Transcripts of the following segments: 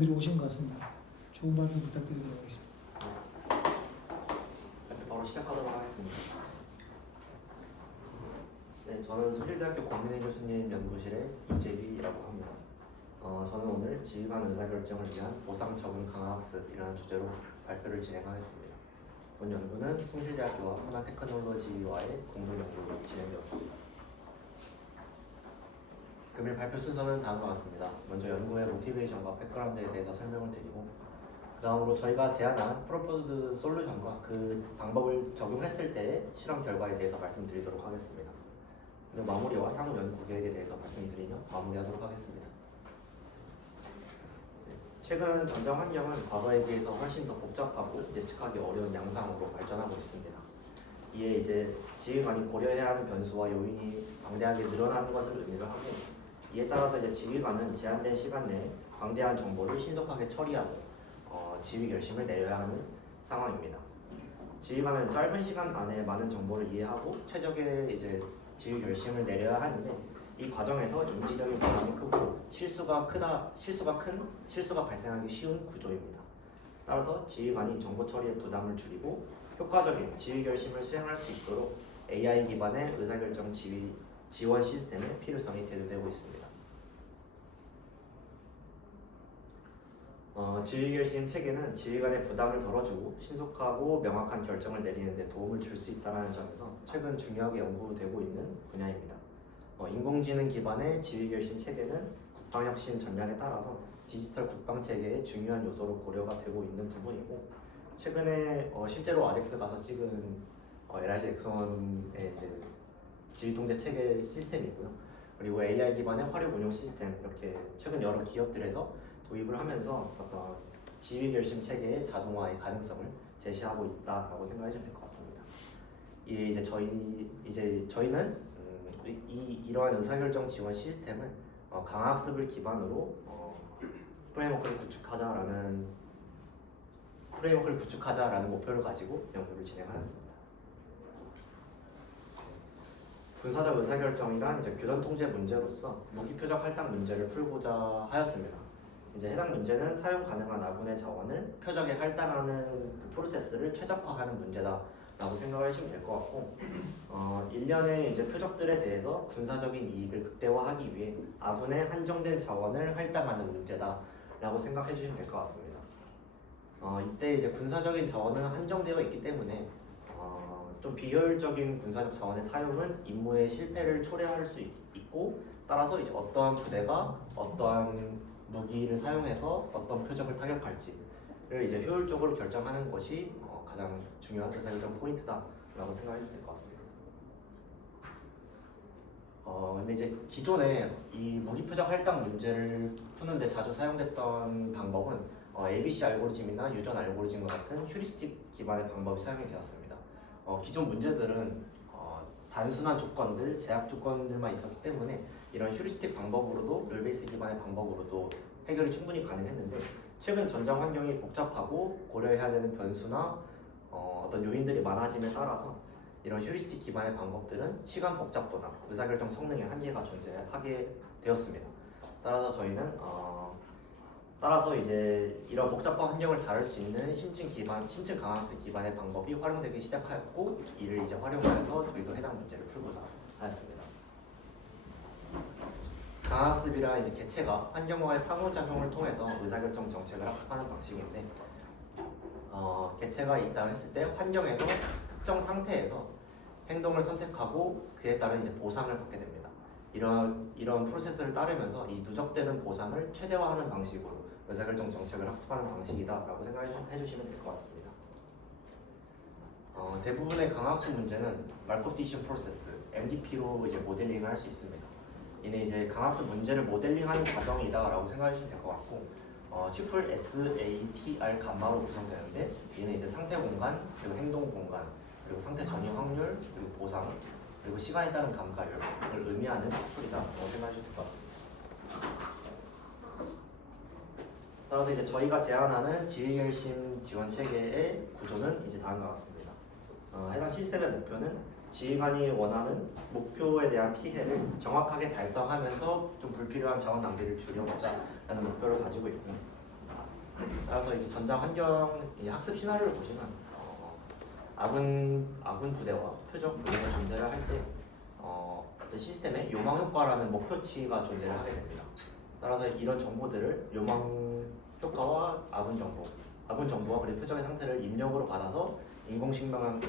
분들이 오신 것 같습니다. 좋은 발표 부탁드리도록 하겠습니다. 바로 시작하도록 하겠습니다. 네, 저는 수실대학교 권민희 교수님 연구실의 이재희라고 합니다. 저는 오늘 지휘관 의사결정을 위한 보상 적응 강화 학습이라는 주제로 발표를 진행하겠습니다. 본 연구는 숭실대학교와 하나테크놀로지와의 공동 연구로 진행되었습니다. 금일 발표 순서는 다음과 같습니다. 먼저 연구의 모티베이션과 백그라운드에 대해서 설명을 드리고, 그 다음으로 저희가 제안한 프로포즈드 솔루션과 그 방법을 적용했을 때의 실험 결과에 대해서 말씀드리도록 하겠습니다. 그리고 마무리와 향후 연구 계획에 대해서 말씀드리며 마무리하도록 하겠습니다. 최근 전장 환경은 과거에 비해서 훨씬 더 복잡하고 예측하기 어려운 양상으로 발전하고 있습니다. 이에 이제 지휘관이 고려해야 하는 변수와 요인이 방대하게 늘어나는 것을 의미를 하고, 이에 따라서 이제 지휘관은 제한된 시간 내에 방대한 정보를 신속하게 처리하고 지휘 결심을 내려야 하는 상황입니다. 지휘관은 짧은 시간 안에 많은 정보를 이해하고 최적의 이제 지휘 결심을 내려야 하는데, 이 과정에서 인지적인 부담이 크고 실수가 발생하기 쉬운 구조입니다. 따라서 지휘관이 정보 처리의 부담을 줄이고 효과적인 지휘 결심을 수행할 수 있도록 AI 기반의 의사결정 지원 시스템의 필요성이 대두되고 있습니다. 지휘 결심 체계는 지휘관의 부담을 덜어주고 신속하고 명확한 결정을 내리는 데 도움을 줄 수 있다는 점에서 최근 중요하게 연구되고 있는 분야입니다. 인공지능 기반의 지휘 결심 체계는 국방혁신 전략에 따라서 디지털 국방 체계의 중요한 요소로 고려가 되고 있는 부분이고, 최근에 실제로 아덱스 가서 찍은 LIG 엑선의 이제 지휘 통제 체계 시스템이고요. 그리고 AI 기반의 화력 운용 시스템, 이렇게 최근 여러 기업들에서 도입을 하면서 어떤 지휘 결심 체계의 자동화의 가능성을 제시하고 있다라고 생각해 주면 될 것 같습니다. 이제 저희는 이러한 의사결정 지원 시스템을 강학습을 기반으로 프레임워크를 구축하자라는 목표를 가지고 연구를 진행하였습니다. 군사적 의사결정이란 이제 교전 통제 문제로서 무기 표적 할당 문제를 풀고자 하였습니다. 이제 해당 문제는 사용 가능한 아군의 자원을 표적에 할당하는 그 프로세스를 최적화하는 문제다라고 생각을 하시면 될 것 같고, 일련의 이제 표적들에 대해서 군사적인 이익을 극대화하기 위해 아군의 한정된 자원을 할당하는 문제다라고 생각해 주시면 될 것 같습니다. 이때 이제 군사적인 자원은 한정되어 있기 때문에 좀 비효율적인 군사적 자원의 사용은 임무의 실패를 초래할 수 있고, 따라서 이제 어떠한 부대가 어떠한 무기를 사용해서 어떤 표적을 타격할지를 이제 효율적으로 결정하는 것이 가장 중요한 의사결정 포인트다라고 생각해도 될 것 같습니다. 근데 이제 기존에 이 무기 표적 할당 문제를 푸는데 자주 사용됐던 방법은 ABC 알고리즘이나 유전 알고리즘과 같은 휴리스틱 기반의 방법이 사용이 되었습니다. 기존 문제들은 단순한 조건들, 제약 조건들만 있었기 때문에 이런 휴리스틱 방법으로도 룰베이스 기반의 방법으로도 해결이 충분히 가능했는데, 최근 전장 환경이 복잡하고 고려해야 되는 변수나 어떤 요인들이 많아짐에 따라서 이런 휴리스틱 기반의 방법들은 시간 복잡도나 의사결정 성능의 한계가 존재하게 되었습니다. 따라서 이제 이런 복잡한 환경을 다룰 수 있는 심층 강학습 기반의 방법이 활용되기 시작하였고, 이를 이제 활용하여서 저희도 해당 문제를 풀고자 하였습니다. 강학습이란 이제 개체가 환경과의 상호작용을 통해서 의사결정 정책을 학습하는 방식인데, 개체가 있다 했을 때 환경에서 특정 상태에서 행동을 선택하고 그에 따른 이제 보상을 받게 됩니다. 이런 프로세스를 따르면서 이 누적되는 보상을 최대화하는 방식으로 의사결정 정책을 학습하는 방식이다라고 생각해 주시면 될 것 같습니다. 대부분의 강학습 문제는 말콥 디시전 프로세스 (MDP로) 이제 모델링을 할 수 있습니다. 이는 이제 강학습 문제를 모델링하는 과정이다라고 생각해 주시면 될 것 같고, 튜플 SATR 감마로 구성되는데, 이는 이제 상태 공간, 그리고 행동 공간, 그리고 상태 전이 확률, 그리고 보상, 그리고 시간에 따른 감가율을 의미하는 튜플이다라고 생각해 주시면 될 것 같습니다. 따라서 이제 저희가 제안하는 지휘결심 지원 체계의 구조는 이제 다음과 같습니다. 해당 시스템의 목표는 지휘관이 원하는 목표에 대한 피해를 정확하게 달성하면서 좀 불필요한 자원 낭비를 줄여보자 라는 목표를 가지고 있고, 따라서 이제 전장 환경 이 학습 시나리오를 보시면 아군 부대와 표적 부대가 존재를 할 때 어떤 시스템에 요망 효과라는 목표치가 존재를 하게 됩니다. 따라서 이런 정보들을 요망 효과와 아군 정보와 그리고 표적의 상태를 입력으로 받아서 인공신경망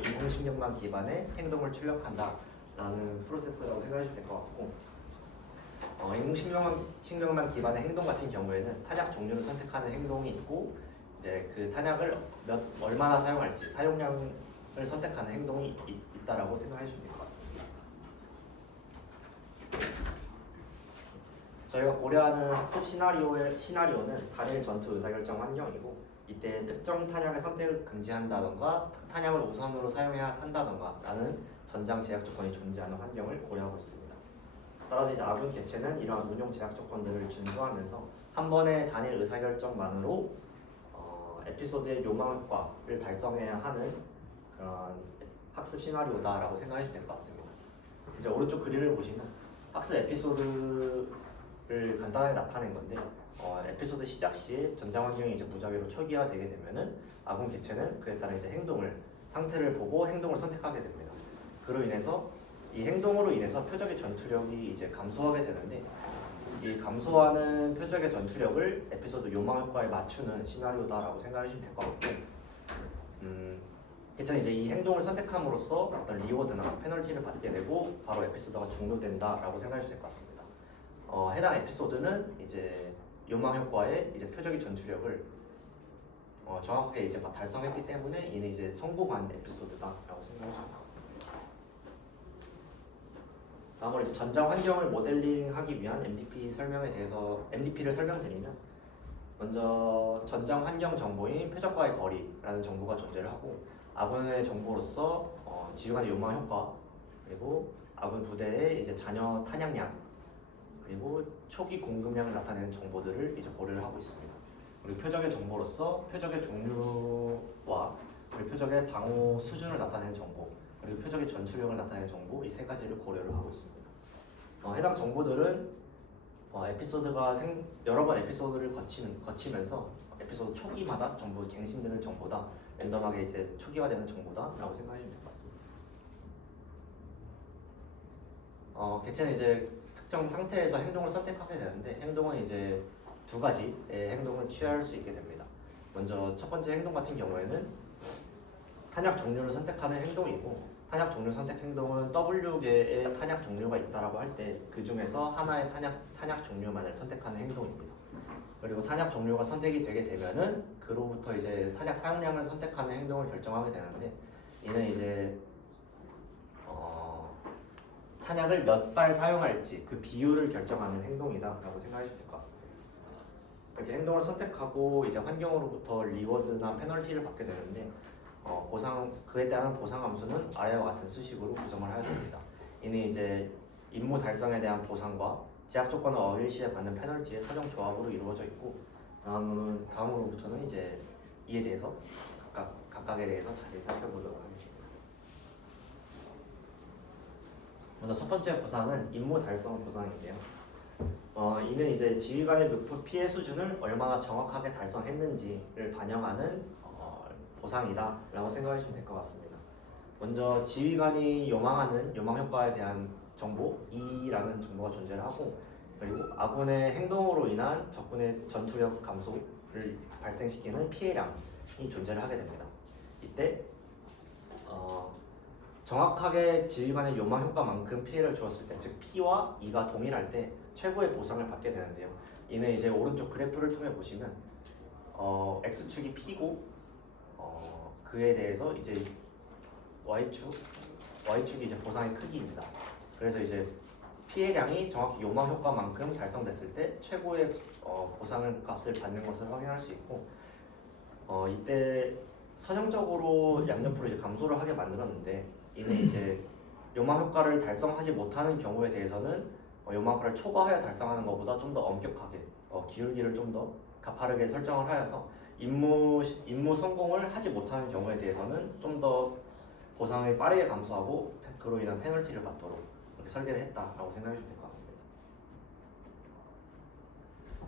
기반의 행동을 출력한다라는 프로세스라고 생각하시면 될 것 같고, 인공신경망 기반의 행동 같은 경우에는 탄약 종류를 선택하는 행동이 있고, 이제 그 탄약을 얼마나 사용할지 사용량을 선택하는 행동이 있다라고 생각하시면 될 것 같습니다. 저희가 고려하는 학습 시나리오는 단일 전투 의사결정 환경이고, 이때 특정 탄약의 선택을 금지한다던가 탄약을 우선으로 사용해야 한다던가 라는 전장 제약 조건이 존재하는 환경을 고려하고 있습니다. 따라서 이제 아군 개체는 이러한 운용 제약 조건들을 준수하면서 한 번의 단일 의사결정만으로 에피소드의 요망 효과를 달성해야 하는 그런 학습 시나리오다라고 생각하시면 될 것 같습니다. 이제 오른쪽 그림을 보시면 학습 에피소드를 간단하게 나타낸 건데, 에피소드 시작 시에 전장 환경이 이제 무작위로 초기화되게 되면은 아군 개체는 그에 따라 이제 상태를 보고 행동을 선택하게 됩니다. 그로 인해서 이 행동으로 인해서 표적의 전투력이 이제 감소하게 되는데, 이 감소하는 표적의 전투력을 에피소드 요망 효과에 맞추는 시나리오다라고 생각하시면 될 것 같고, 개체는 이제 이 행동을 선택함으로써 어떤 리워드나 페널티를 받게 되고 바로 에피소드가 종료된다라고 생각하시면 될 것 같습니다. 해당 에피소드는 이제 요망 효과에 이제 표적의 전투력을 정확하게 이제 달성했기 때문에 이는 이제 성공한 에피소드다라고 생각하시면 될 것 같습니다. 다음으로 이제 전장 환경을 모델링하기 위한 MDP를 설명드리면, 먼저 전장 환경 정보인 표적과의 거리라는 정보가 존재를 하고, 아군의 정보로서 지휘관의 요망 효과, 그리고 아군 부대의 이제 잔여 탄약량, 그리고 초기 공급량을 나타내는 정보들을 이제 고려를 하고 있습니다. 그리고 표적의 정보로서 표적의 종류와 그리고 표적의 방어 수준을 나타내는 정보, 그리고 표적의 전투력을 나타내는 정보, 이 세 가지를 고려를 하고 있습니다. 해당 정보들은 에피소드가 여러 번 에피소드를 거치면서 에피소드 초기마다 전부 갱신되는 정보다, 랜덤하게 이제 초기화되는 정보다라고 생각하시면 될 것 같습니다. 개체는 이제 특정 상태에서 행동을 선택하게 되는데, 행동은 이제 두 가지의 행동을 취할 수 있게 됩니다. 먼저 첫 번째 행동 같은 경우에는 탄약 종류를 선택하는 행동이고, 탄약 종류 선택 행동은 W개의 탄약 종류가 있다라고 할 때 그 중에서 하나의 탄약 종류만을 선택하는 행동입니다. 그리고 탄약 종류가 선택이 되게 되면은 그로부터 이제 탄약 사용량을 선택하는 행동을 결정하게 되는데, 이는 이제 탄약을 몇 발 사용할지 그 비율을 결정하는 행동이다라고 생각하시면 될 것 같습니다. 이렇게 행동을 선택하고 이제 환경으로부터 리워드나 페널티를 받게 되는데, 그에 따른 보상 함수는 아래와 같은 수식으로 구성을 하였습니다. 이는 이제 임무 달성에 대한 보상과 제약 조건을 어길 시에 받는 페널티의 서정 조합으로 이루어져 있고, 다음으로부터는 이제 이에 대해서 각각에 대해서 자세히 살펴보도록 하겠습니다. 먼저 첫 번째 보상은 임무 달성 보상인데요. 이는 이제 지휘관의 목표 피해 수준을 얼마나 정확하게 달성했는지를 반영하는 보상이다라고 생각하시면 될 것 같습니다. 먼저 지휘관이 요망하는 요망 효과에 대한 정보 E라는 정보가 존재를 하고, 그리고 아군의 행동으로 인한 적군의 전투력 감소를 발생시키는 피해량이 존재를 하게 됩니다. 이때 정확하게 지휘관의 요망 효과만큼 피해를 주었을 때, 즉 P와 E가 동일할 때 최고의 보상을 받게 되는데요. 이는 이제 오른쪽 그래프를 통해 보시면 X축이 P고 그에 대해서 이제 Y축이 이제 보상의 크기입니다. 그래서 이제 피해량이 정확히 요망 효과만큼 달성됐을 때 최고의 보상 값을 받는 것을 확인할 수 있고, 이때 선형적으로 양옆으로 이제 감소를 하게 만들었는데, 이는 이제 요망 효과를 달성하지 못하는 경우에 대해서는 요망 효과를 초과하여 달성하는 것보다 좀 더 엄격하게 기울기를 좀 더 가파르게 설정을 하여서 임무 성공을 하지 못하는 경우에 대해서는 좀 더 보상을 빠르게 감소하고 그로 인한 페널티를 받도록 이렇게 설계를 했다라고 생각하시면 될 것 같습니다.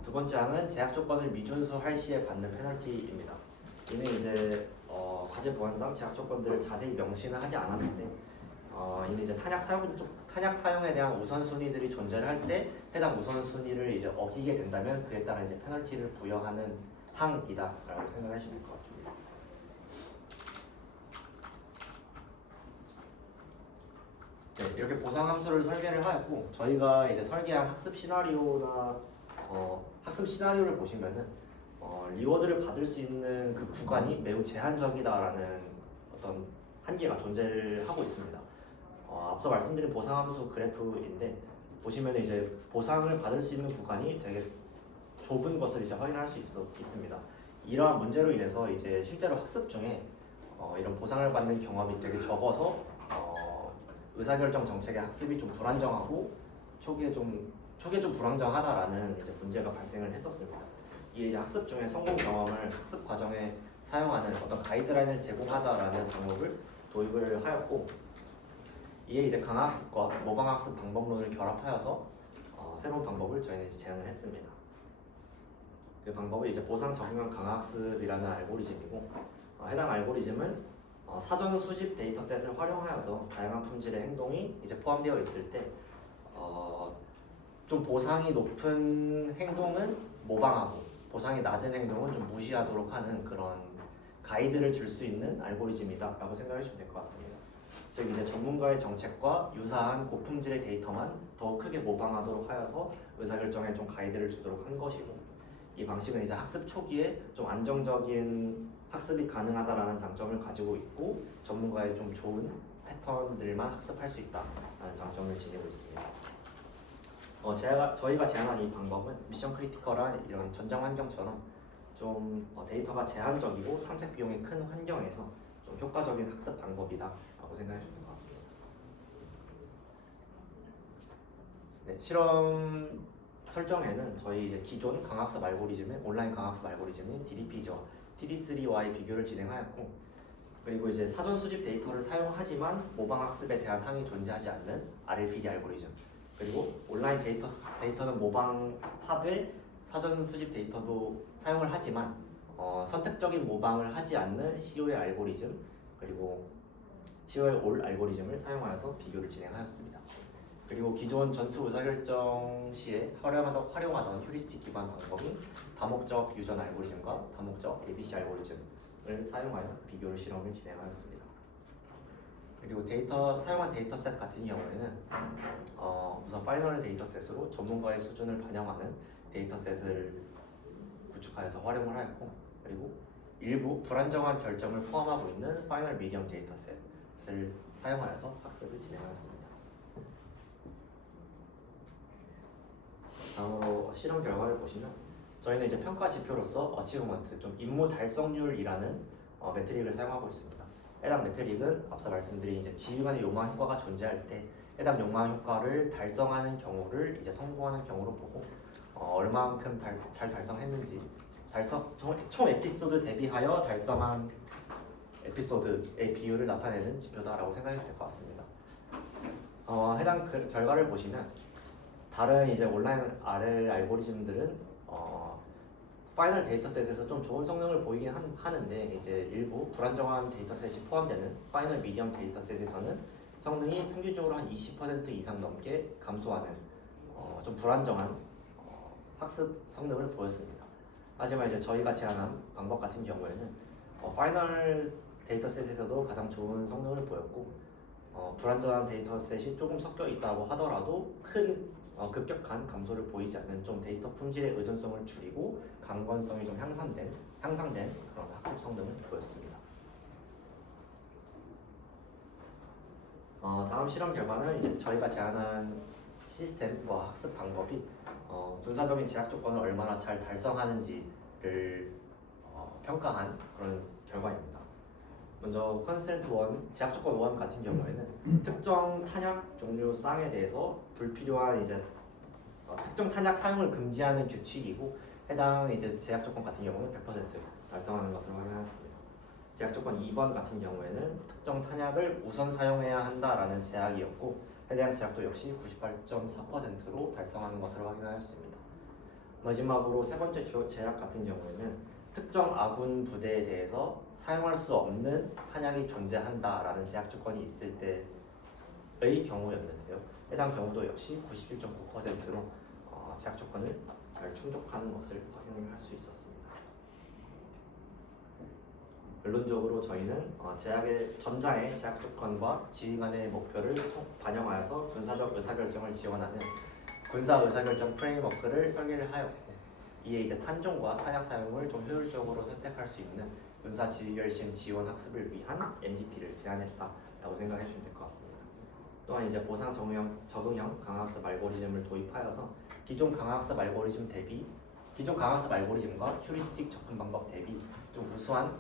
두 번째 항은 제약 조건을 미준수할 시에 받는 페널티입니다. 이는 이제 과제 보안상 제약 조건들을 자세히 명시는 하지 않았는데 이는 이제 탄약 사용에 대한 우선순위들이 존재를 할 때 해당 우선순위를 이제 어기게 된다면 그에 따라 이제 페널티를 부여하는 항이다라고 생각하시면 될 것 같습니다. 네, 이렇게 보상 함수를 설계를 하였고 저희가 이제 설계한 학습 시나리오나 학습 시나리오를 보시면은 리워드를 받을 수 있는 그 구간이 매우 제한적이다라는 어떤 한계가 존재를 하고 있습니다. 앞서 말씀드린 보상 함수 그래프인데 보시면 이제 보상을 받을 수 있는 구간이 되게 좁은 것을 이제 확인할 수 있습니다. 이러한 문제로 인해서 이제 실제로 학습 중에 이런 보상을 받는 경험이 되게 적어서 의사결정 정책의 학습이 좀 불안정하고 초기에 좀 불안정하다라는 이제 문제가 발생을 했었습니다. 이게 이제 학습 중에 성공 경험을 학습 과정에 사용하는 어떤 가이드라인을 제공하자라는 방법을 도입을 하였고 이에 이제 강학습과 모방학습 방법론을 결합하여서 새로운 방법을 저희는 이제 제안을 했습니다. 그 방법은 이제 보상 적용형 강학습이라는 알고리즘이고 해당 알고리즘은 사전 수집 데이터셋을 활용하여서 다양한 품질의 행동이 이제 포함되어 있을 때 좀 보상이 높은 행동은 모방하고 보상이 낮은 행동은 좀 무시하도록 하는 그런 가이드를 줄 수 있는 알고리즘이다라고 생각하시면 될 것 같습니다. 즉 이제 전문가의 정책과 유사한 고품질의 데이터만 더 크게 모방하도록 하여서 의사결정에 좀 가이드를 주도록 한 것이고 이 방식은 이제 학습 초기에 좀 안정적인 학습이 가능하다라는 장점을 가지고 있고 전문가의 좀 좋은 패턴들만 학습할 수 있다라는 장점을 지니고 있습니다. 저희가 제안한 이 방법은 미션 크리티컬한 이런 전장 환경처럼 좀 데이터가 제한적이고 탐색 비용이 큰 환경에서 좀 효과적인 학습 방법이다라고 생각하시면 될 것 같습니다. 네, 실험 설정에는 저희 이제 기존 강학습 알고리즘의 온라인 강학습 알고리즘인 DDPG와 TD3와의 비교를 진행하였고 그리고 이제 사전 수집 데이터를 사용하지만 모방 학습에 대한 항이 존재하지 않는 RLPD 알고리즘 그리고 온라인 데이터는 모방하되 사전 수집 데이터도 사용을 하지만 선택적인 모방을 하지 않는 CO의 알고리즘 그리고 CO의 올 알고리즘을 사용하여서 비교를 진행하였습니다. 그리고 기존 전투 의사결정 시에 활용하던 휴리스틱 기반 방법인 다목적 유전 알고리즘과 다목적 ABC 알고리즘을 사용하여 비교를 실험을 진행하였습니다. 그리고 사용한 데이터셋 같은 경우에는 우선 파이널 데이터셋으로 전문가의 수준을 반영하는 데이터셋을 구축하여서 활용을 하였고 그리고 일부 불안정한 결정을 포함하고 있는 파이널 미디엄 데이터셋을 사용하여서 학습을 진행하였습니다. 다음으로 실험 결과를 보시면 저희는 이제 평가 지표로서 어치브먼트, 좀 임무 달성률이라는 매트릭을 사용하고 있습니다. 해당 매트릭은 앞서 말씀드린 이제 지휘관의 요망 효과가 존재할 때 해당 요망 효과를 달성하는 경우를 이제 성공하는 경우로 보고 얼마만큼 잘 달성했는지 총 에피소드 대비하여 달성한 에피소드의 비율을 나타내는 지표다라고 생각해도 될 것 같습니다. 해당 결과를 보시면 다른 이제 온라인 RL 알고리즘들은 파이널 데이터셋에서 좀 좋은 성능을 보이긴 하는데 이제 일부 불안정한 데이터셋이 포함되는 파이널 미디엄 데이터셋에서는 성능이 평균적으로 한 20% 이상 넘게 감소하는 좀 불안정한 학습 성능을 보였습니다. 하지만 이제 저희가 제안한 방법 같은 경우에는 파이널 데이터셋에서도 가장 좋은 성능을 보였고 불안정한 데이터셋이 조금 섞여 있다고 하더라도 큰 급격한 감소를 보이지 않는 좀 데이터 품질의 의존성을 줄이고 강건성이 좀 향상된 그런 학습 성능을 보였습니다. 다음 실험 결과는 이제 저희가 제안한 시스템과 학습 방법이 군사적인 제약 조건을 얼마나 잘 달성하는지를 평가한 그런 결과입니다. 먼저 컨스트레인트 1, 제약 조건 1 같은 경우에는 특정 탄약 종류 쌍에 대해서 불필요한 이제 특정 탄약 사용을 금지하는 규칙이고 해당 이제 제약 조건 같은 경우는 100% 달성하는 것을 확인하였습니다. 제약 조건 2번 같은 경우에는 특정 탄약을 우선 사용해야 한다라는 제약이었고 해당 제약도 역시 98.4%로 달성하는 것을 확인하였습니다. 마지막으로 세 번째 주 제약 같은 경우에는 특정 아군 부대에 대해서 사용할 수 없는 탄약이 존재한다라는 제약 조건이 있을 때의 경우였는데요. 해당 경우도 역시 91.9%로 제약 조건을 잘 충족하는 것을 확인을 할 수 있었습니다. 결론적으로 저희는 제약의 전자의 제약 조건과 지휘관의 목표를 반영하여서 군사적 의사결정을 지원하는 군사 의사결정 프레임워크를 설계를 하였고, 이에 이제 탄종과 탄약 사용을 좀 효율적으로 선택할 수 있는 군사 지휘결심 지원 학습을 위한 MDP를 제안했다라고 생각해 주시면 될 것 같습니다. 또한 이제 보상 적응형 강학습 알고리즘을 도입하여서 기존 강학습 알고리즘과 휴리스틱 접근 방법 대비 좀 우수한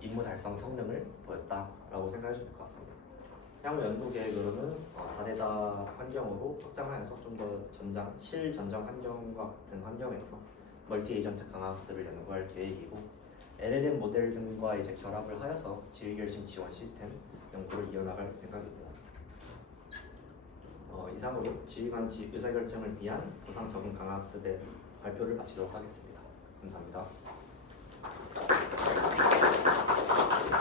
임무 달성 성능을 보였다라고 생각해 주시면 될 것 같습니다. 향후 연구 계획으로는 4대자 환경으로 확장하여서 좀 더 실전장 환경과 같은 환경에서 멀티 에이전트 강학습을 연구할 계획이고, LLM 모델 등과 이제 결합을 하여서 지휘결심 지원 시스템 연구를 이어나갈 생각입니다. 이상으로 지휘관 의사결정을 위한 보상 적응 강학습의 발표를 마치도록 하겠습니다. 감사합니다.